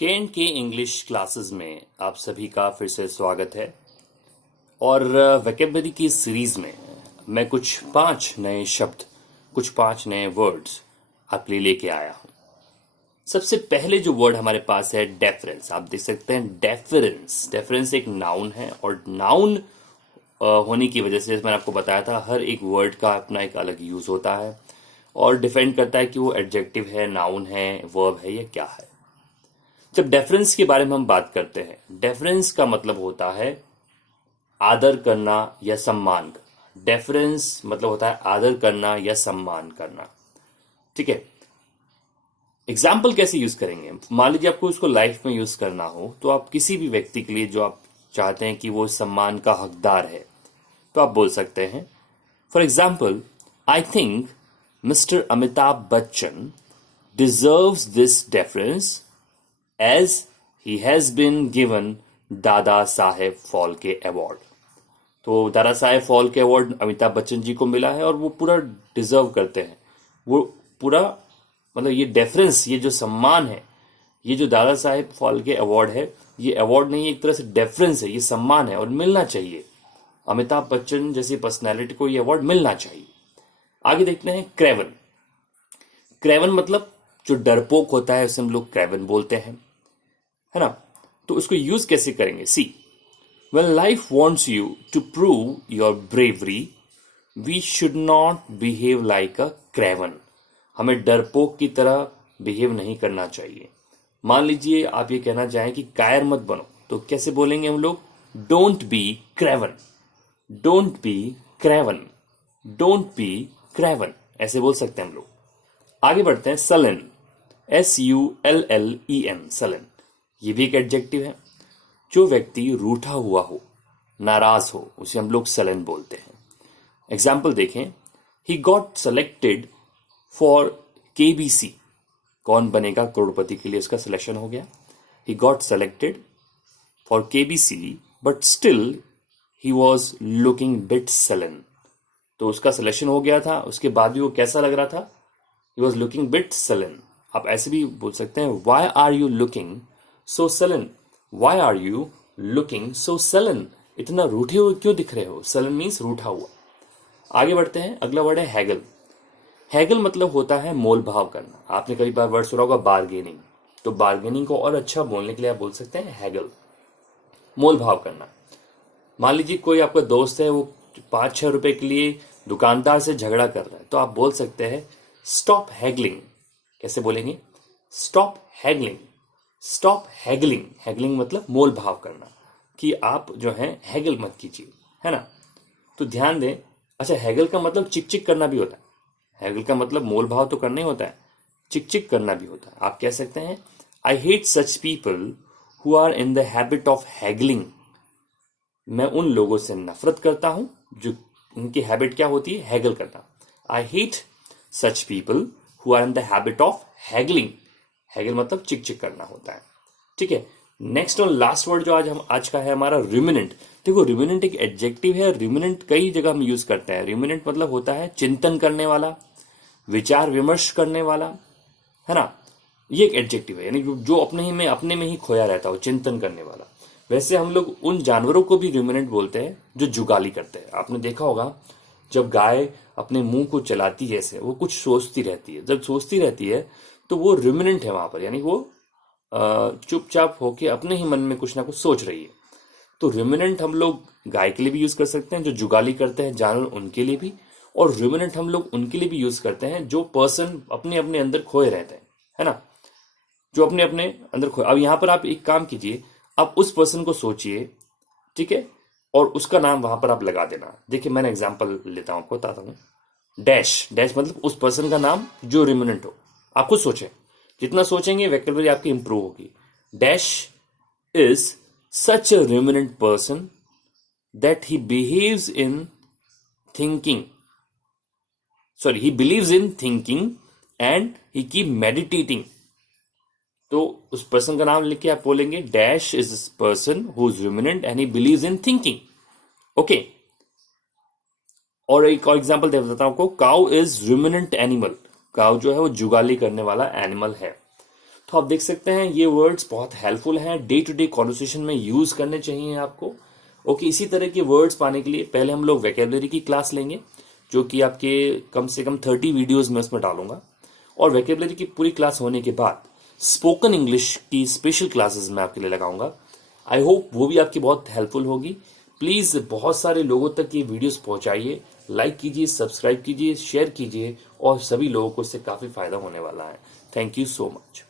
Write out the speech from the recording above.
के English classes में आप सभी का फिर से स्वागत है। और वोकैबुलरी की सीरीज में मैं कुछ 5 नए शब्द, कुछ 5 नए वर्ड्स आपके लिए लेके आया हूं। सबसे पहले जो वर्ड हमारे पास है डेफरेंस। आप देख सकते हैं डेफरेंस। डेफरेंस एक नाउन है और नाउन होने की वजह से, मैंने आपको बताया था, हर एक वर्ड का अपना एक अलग यूज होता है और डिपेंड करता है कि वो एडजेक्टिव है, नाउन है, वर्ब है या क्या है। जब डेफरेंस के बारे में हम बात करते हैं, डेफरेंस का मतलब होता है आदर करना या सम्मान करना। डेफरेंस मतलब होता है आदर करना या सम्मान करना। ठीक है। एग्जाम्पल कैसे यूज करेंगे? मान लीजिए आपको उसको लाइफ में यूज करना हो, तो आप किसी भी व्यक्ति के लिए जो आप चाहते हैं कि वो सम्मान का हकदार है, तो आप बोल सकते हैं, for example, I think mister Amitabh Bachchan deserves this deference as he has been given Dada Saheb Phalke award. तो दादा साहेब फाल्के अवार्ड अमिताभ बच्चन जी को मिला है और वो पूरा डिजर्व करते हैं। वो पूरा मतलब ये डेफरेंस, ये जो सम्मान है, ये जो दादा साहेब फाल्के अवार्ड है, ये अवार्ड नहीं है, एक तरह से डेफरेंस है, ये सम्मान है और मिलना चाहिए। अमिताभ बच्चन जैसी पर्सनैलिटी को ये अवार्ड मिलना चाहिए। आगे देखते हैं क्रेवन। क्रेवन मतलब जो डरपोक होता है उसे हम लोग क्रेवन बोलते हैं, है ना। तो उसको यूज कैसे करेंगे? See, when life wants you to prove your bravery we should not behave like a craven. हमें डरपोक की तरह बिहेव नहीं करना चाहिए। मान लीजिए आप ये कहना चाहें कि कायर मत बनो, तो कैसे बोलेंगे हम लोग? Don't be Kraven, don't be Kraven, don't be Kraven, ऐसे बोल सकते हैं हम लोग। आगे बढ़ते हैं। सलन, SULLEN, सलन, ये भी एक एडजेक्टिव है। जो व्यक्ति रूठा हुआ हो, नाराज हो, उसे हम लोग सलन बोलते हैं। एग्जाम्पल देखें, he got selected for KBC। कौन बनेगा करोड़पति के लिए, उसका सिलेक्शन हो गया। He got selected for KBC but still he was looking bit sullen. तो उसका सिलेक्शन हो गया था, उसके बाद भी वो कैसा लग रहा था? He was looking bit sullen. आप ऐसे भी बोल सकते हैं, why are you looking so sullen, why are you looking so sullen? इतना रूठे हुए क्यों दिख रहे हो? sullen मीन्स रूठा हुआ। आगे बढ़ते हैं। अगला वर्ड है हैगल। हैगल मतलब होता है मोल भाव करना। आपने कई बार वर्ड सुना होगा बार्गेनिंग। तो बार्गेनिंग को और अच्छा बोलने के लिए आप बोल सकते हैं हैगल, मोल भाव करना। मान लीजिए कोई आपका दोस्त है, वो 5-6 रुपए के लिए दुकानदार से झगड़ा कर रहा है, तो आप बोल सकते हैं स्टॉप हैगलिंग। कैसे बोलेंगे? Stop haggling, stop haggling. Haggling मतलब मोल भाव करना, कि आप जो है हैगल मत कीजिए, है ना। तो ध्यान दें। अच्छा, हैगल का मतलब चिक चिक करना भी होता है। हैगल का मतलब मोल भाव तो करना ही होता है, चिक चिक करना भी होता है। आप कह सकते हैं, I hate such people who are in the habit of haggling. मैं उन लोगों से नफरत करता हूं जो उनकी हैबिट क्या होती है? हैगल करना। I hate such people who are in the habit of haggling. Haggle मतलब चिक चिक करना होता है। ठीक है। नेक्स्ट और लास्ट वर्ड जो आज का है हमारा, रिमिनेंट। देखो, रिमिनेंट एक एडजेक्टिव है। रिमिनेंट कई जगह हम यूज करते हैं। रिमिनेंट मतलब होता है चिंतन करने वाला, विचार विमर्श करने वाला, है ना। ये एक एडजेक्टिव है, यानी जो अपने में ही खोया रहता हो, चिंतन करने वाला। वैसे हम लोग उन जानवरों को भी रिमिनेंट बोलते हैं जो जुगाली करते हैं। आपने देखा होगा, जब गाय अपने मुंह को चलाती है ऐसे, वो कुछ सोचती रहती है। जब सोचती रहती है तो वो रिमिनेंट है वहां पर, यानी वो चुपचाप होके अपने ही मन में कुछ ना कुछ सोच रही है। तो रिमिनेंट हम लोग गाय के लिए भी यूज कर सकते हैं, जो जुगाली करते हैं जानवर, उनके लिए भी। और रिमिनेंट हम लोग उनके लिए भी यूज करते हैं जो पर्सन अपने अपने अंदर खोए रहते हैं, है ना, जो अपने अपने अंदर खोए। अब यहां पर आप एक काम कीजिए, आप उस पर्सन को सोचिए, ठीक है, और उसका नाम वहां पर आप लगा देना। देखिए, मैंने एग्जाम्पल लेता हूं, आपको बताता हूं। डैश, डैश मतलब उस पर्सन का नाम जो रिमिनेंट हो। आप खुद सोचें, जितना सोचेंगे वोकैबुलरी आपकी इंप्रूव होगी। Dash is such a ruminant person that he behaves in thinking, sorry, he believes in thinking and he keep meditating. तो उस पर्सन का नाम लिख के आप बोलेंगे, dash is person who is ruminant and he believes in thinking. Okay. और एक और एग्जांपल दे देता हूं आपको। Cow is ruminant animal. Cow जो है वो जुगाली करने वाला एनिमल है। तो आप देख सकते हैं ये वर्ड्स बहुत हेल्पफुल हैं, डे टू डे कॉन्वर्सेशन में यूज करने चाहिए आपको। ओके, इसी तरह के वर्ड्स पाने के लिए पहले हम लोग वोकैबुलरी की क्लास लेंगे, जो कि आपके कम से कम 30 वीडियोस में उसमें डालूंगा। और वोकैबुलरी की पूरी क्लास होने के बाद स्पोकन इंग्लिश की स्पेशल क्लासेस मैं आपके लिए लगाऊंगा। आई होप वो भी आपकी बहुत हेल्पफुल होगी। प्लीज बहुत सारे लोगों तक ये वीडियोस पहुंचाइए, लाइक कीजिए, सब्सक्राइब कीजिए, शेयर कीजिए, और सभी लोगों को इससे काफी फायदा होने वाला है। Thank you so much.